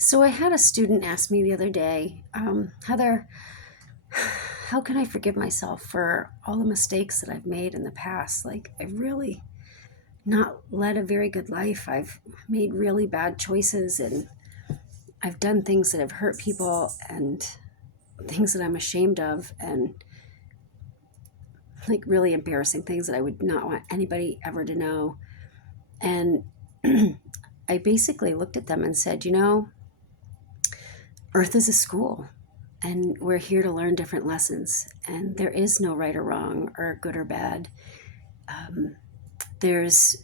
So I had a student ask me the other day, Heather, how can I forgive myself for all the mistakes that I've made in the past? Like, I've really not led a very good life. I've made really bad choices and I've done things that have hurt people and things that I'm ashamed of and like really embarrassing things that I would not want anybody ever to know. And I basically looked at them and said, Earth is a school. And we're here to learn different lessons. And there is no right or wrong or good or bad. There's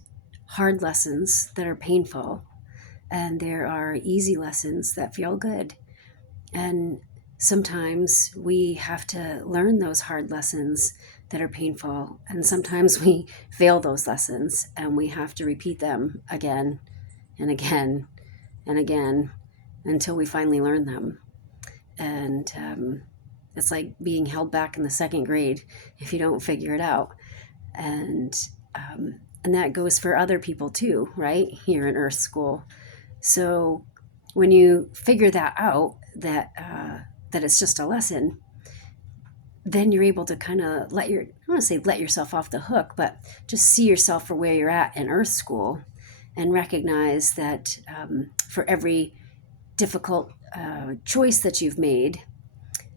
hard lessons that are painful, and there are easy lessons that feel good. And sometimes we have to learn those hard lessons that are painful. And sometimes we fail those lessons and we have to repeat them again and again and again until we finally learn them. And it's like being held back in the second grade if you don't figure it out. And that goes for other people too, right? Here in Earth School. So when you figure that out, that it's just a lesson, then you're able to kind of I don't want to say let yourself off the hook, but just see yourself for where you're at in Earth School and recognize that for every difficult choice that you've made,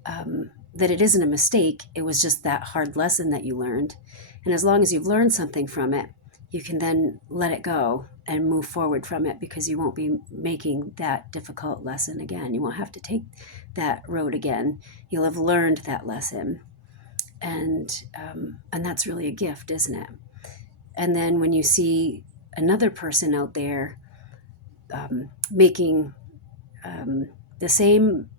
that it isn't a mistake. It was just that hard lesson that you learned. And as long as you've learned something from it, you can then let it go and move forward from it because you won't be making that difficult lesson again. You won't have to take that road again. You'll have learned that lesson. And that's really a gift, isn't it? And then when you see another person out there making the same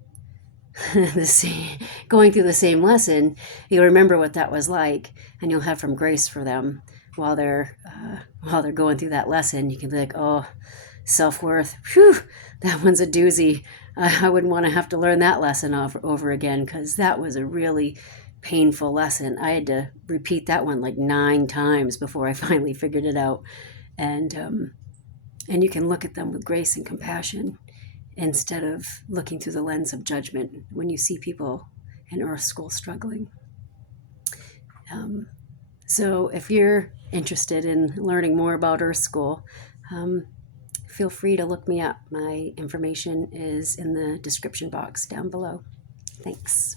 going through the same lesson, you'll remember what that was like, and you'll have some grace for them while they're going through that lesson. You can be like, oh, self-worth, whew, that one's a doozy. I wouldn't want to have to learn that lesson over again, because that was a really painful lesson. I had to repeat that one like 9 times before I finally figured it out. And you can look at them with grace and compassion instead of looking through the lens of judgment when you see people in Earth School struggling. So if you're interested in learning more about Earth School, feel free to look me up. My information is in the description box down below. Thanks.